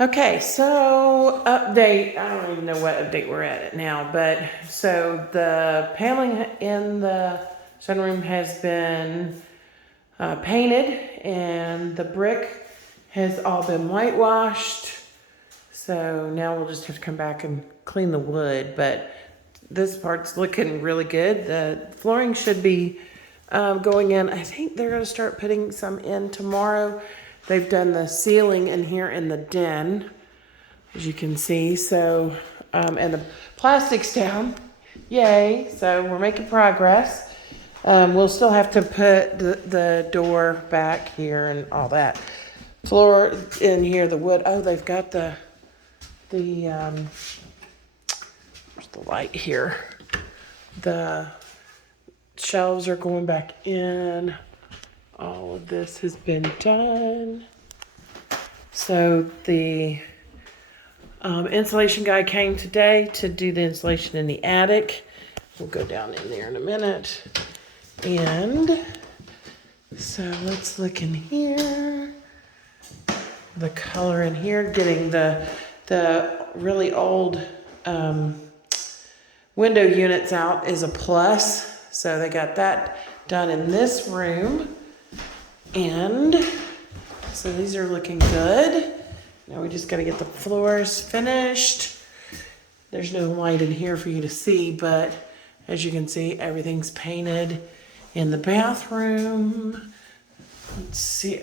Okay, so update. I don't even know what update we're at now, but so the paneling in the sunroom has been painted, and the brick has all been whitewashed. So now we'll just have to come back and clean the wood, but this part's looking really good. The flooring should be going in. I think they're going to start putting some in tomorrow. They've done the ceiling in here in the den, as you can see. So, and the plastic's down. Yay. So we're making progress. We'll still have to put the door back here and all that. Floor in here, the wood. Oh, they've got where's the light here? The shelves are going back in. All of this has been done. So the insulation guy came today to do the insulation in the attic. We'll go down in there in a minute. And so let's look in here. The color in here, getting the really old window units out is a plus. So they got that done in this room. And so these are looking good. Now we just got to get the floors finished. There's no light in here for you to see, but as you can see, everything's painted in the bathroom. Let's see.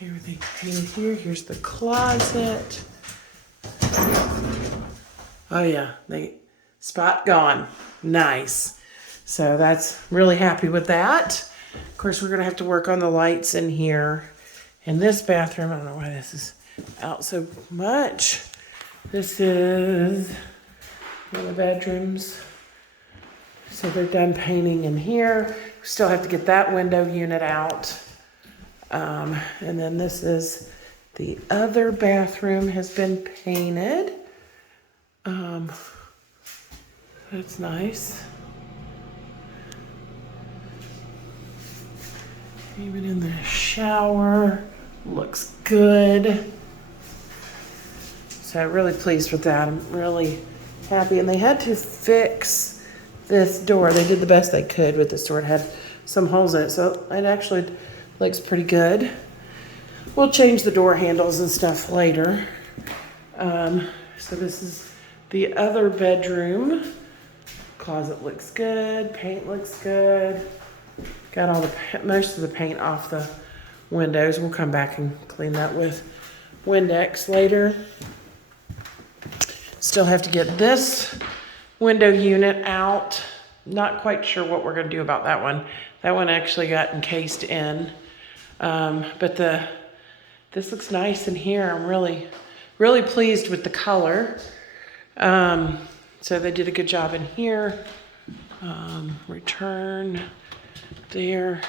Everything's painted here. Here's the closet. Oh yeah, the spot gone. Nice. So that's really happy with that. Of course, we're gonna have to work on the lights in here. In this bathroom, I don't know why this is out so much. This is one of the bedrooms. So they're done painting in here. We still have to get that window unit out. And then this is the other bathroom has been painted. That's nice. Even in the shower, looks good. So I'm really pleased with that. I'm really happy. And they had to fix this door. They did the best they could with this door. It had some holes in it, so it actually looks pretty good. We'll change the door handles and stuff later. So this is the other bedroom. Closet looks good. Paint looks good. Got all most of the paint off the windows. We'll come back and clean that with Windex later. Still have to get this window unit out. Not quite sure what we're gonna do about that one. That one actually got encased in. But this looks nice in here. I'm really, really pleased with the color. So they did a good job in here. Return there.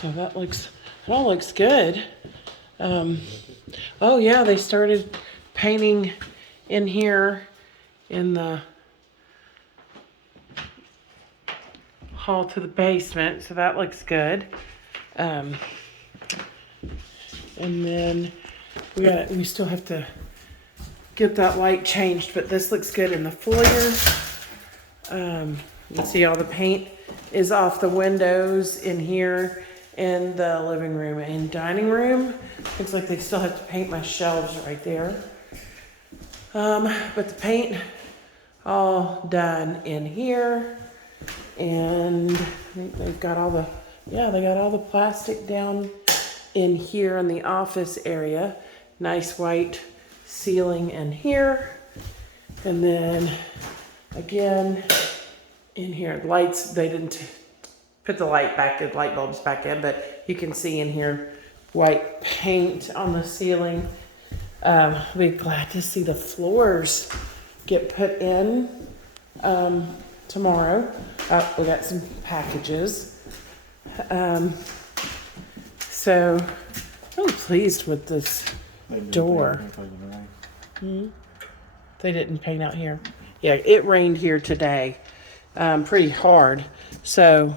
So that all looks good. Oh yeah, they started painting in here in the hall to the basement. So that looks good. And then we still have to get that light changed, but this looks good in the foyer. You see all the paint is off the windows in here in the living room and dining room. Looks like they still have to paint my shelves right there. But the paint all done in here. And I think they've got all they got all the plastic down in here in the office area. Nice white ceiling in here. And then again, in here, lights, they didn't put the light bulbs back in, but you can see in here white paint on the ceiling. I'll be glad to see the floors get put in tomorrow. We got some packages. So really pleased with this door. They didn't paint out here. Yeah, it rained here today, pretty hard. So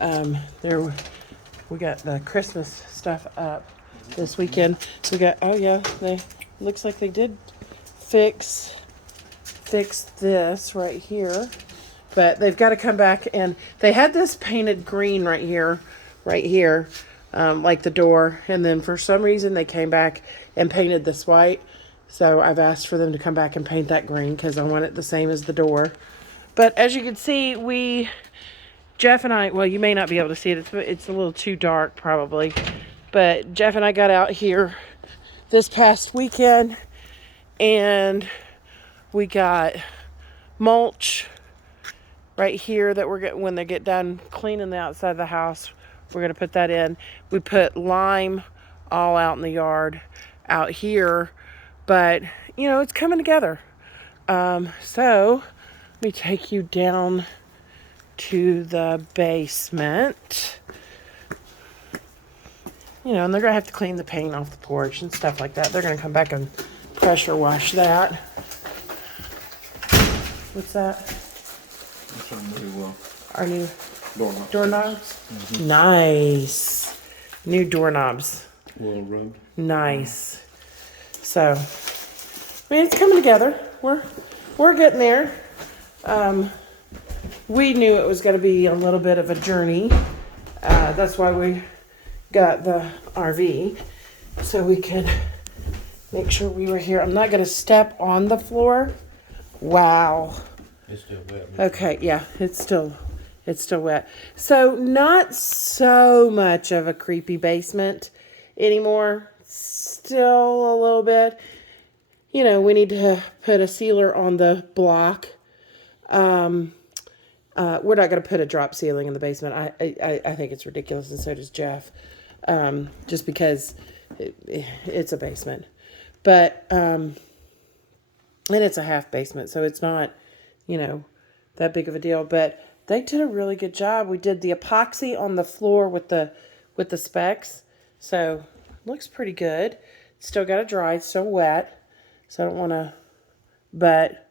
we got the Christmas stuff up. this weekend. We got, oh yeah, they, looks like they did fix this right here. But they've got to come back, and they had this painted green right here, like the door. And then for some reason they came back and painted this white. So I've asked for them to come back and paint that green because I want it the same as the door. But as you can see, Jeff and I, well, you may not be able to see it. It's a little too dark probably. But Jeff and I got out here this past weekend, and we got mulch right here that we're getting when they get done cleaning the outside of the house. We're going to put that in. We put lime all out in the yard out here, but you know, it's coming together. So let me take you down to the basement. You know, and they're going to have to clean the paint off the porch and stuff like that. They're going to come back and pressure wash that. What's that? Our new doorknobs. Mm-hmm. Nice. New doorknobs. Well rubbed. Nice. So, I mean, it's coming together. We're getting there. We knew it was going to be a little bit of a journey. That's why we got the RV, so we could make sure we were here. I'm not going to step on the floor. Wow. It's still wet. Okay, yeah, it's still wet. So not so much of a creepy basement anymore. Still a little bit. You know, we need to put a sealer on the block. We're not going to put a drop ceiling in the basement. I think it's ridiculous, and so does Jeff. Just because it's a basement. But, and it's a half basement, so it's not, you know, that big of a deal. But they did a really good job. We did the epoxy on the floor with the specs. So, looks pretty good. Still got to dry. It's still wet. So, I don't want to, but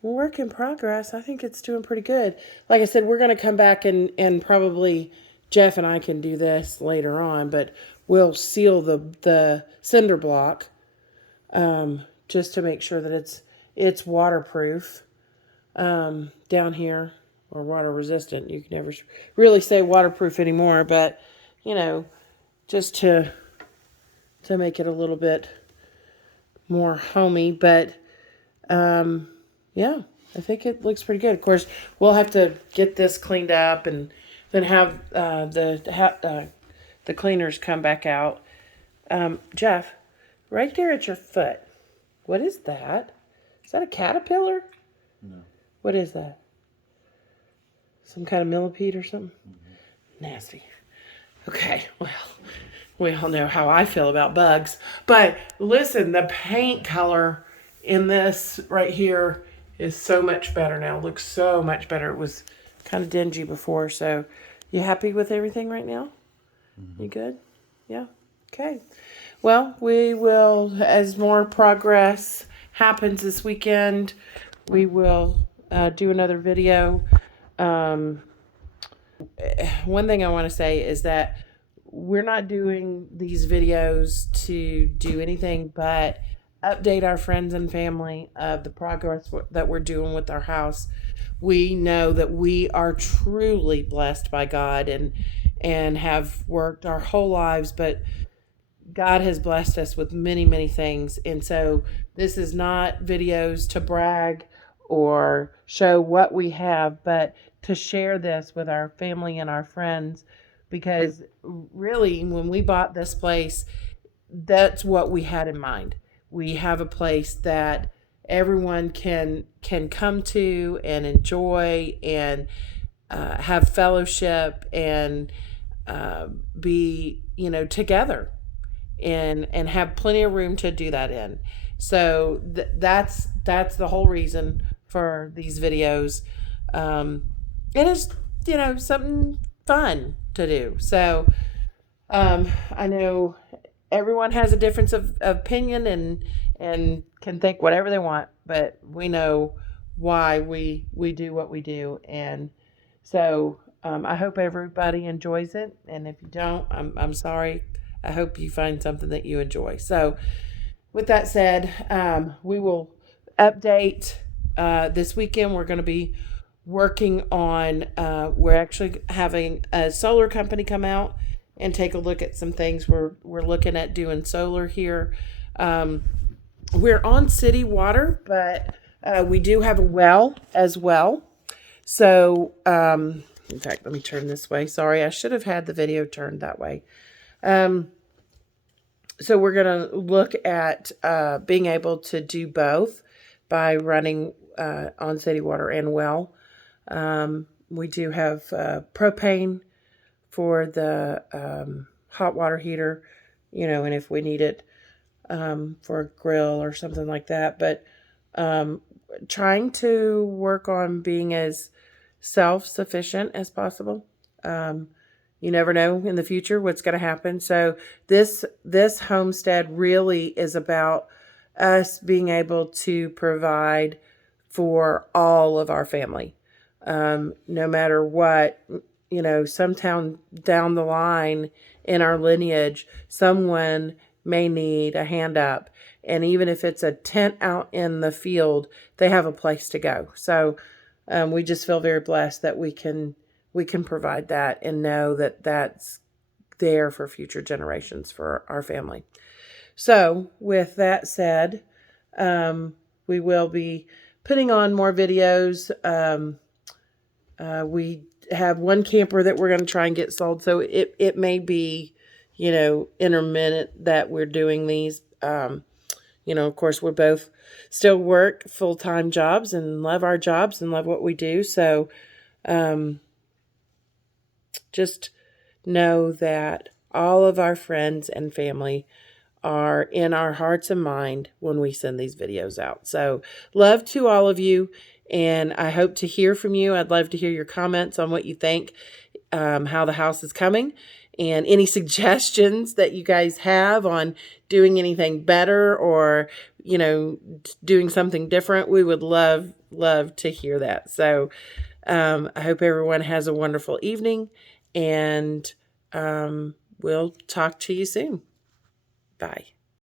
work in progress. I think it's doing pretty good. Like I said, we're going to come back and probably Jeff and I can do this later on, but we'll seal the cinder block just to make sure that it's waterproof down here, or water resistant. You can never really say waterproof anymore, but you know, just to make it a little bit more homey. But yeah, I think it looks pretty good. Of course, we'll have to get this cleaned up and then have the cleaners come back out. Jeff, right there at your foot, what is that? Is that a caterpillar? No. What is that? Some kind of millipede or something? Mm-hmm. Nasty. Okay, well, we all know how I feel about bugs. But listen, the paint color in this right here is so much better now. It looks so much better. It was kind of dingy before. So you happy with everything right now? Mm-hmm. You good? Yeah. Okay. Well, we will, as more progress happens this weekend, we will do another video. One thing I want to say is that we're not doing these videos to do anything but update our friends and family of the progress that we're doing with our house. We know that we are truly blessed by God and have worked our whole lives, but God has blessed us with many, many things. And so this is not videos to brag or show what we have, but to share this with our family and our friends, because really when we bought this place, that's what we had in mind. We have a place that everyone can come to and enjoy and have fellowship and be, you know, together and have plenty of room to do that in. So that's the whole reason for these videos. And it's, you know, something fun to do. So I know everyone has a difference of opinion and can think whatever they want, but we know why we do what we do. And so I hope everybody enjoys it. And if you don't, I'm sorry. I hope you find something that you enjoy. So, with that said, we will update this weekend. We're going to be working on, we're actually having a solar company come out and take a look at some things. We're looking at doing solar here. We're on city water, but we do have a well as well. So, in fact, let me turn this way. Sorry, I should have had the video turned that way. So we're going to look at being able to do both by running on city water and well. We do have propane for the hot water heater, and if we need it for a grill or something like that. But trying to work on being as self-sufficient as possible. You never know in the future what's going to happen. So this homestead really is about us being able to provide for all of our family. No matter what, sometime down the line in our lineage, someone may need a hand up. And even if it's a tent out in the field, they have a place to go. So we just feel very blessed that we can provide that and know that that's there for future generations for our family. So with that said, we will be putting on more videos. We have one camper that we're going to try and get sold. So it may be, intermittent that we're doing these. Of course, we both still work full-time jobs and love our jobs and love what we do. So, just know that all of our friends and family are in our hearts and mind when we send these videos out. So, love to all of you, and I hope to hear from you. I'd love to hear your comments on what you think, how the house is coming, and any suggestions that you guys have on doing anything better or, doing something different. We would love to hear that. So I hope everyone has a wonderful evening, and we'll talk to you soon. Bye.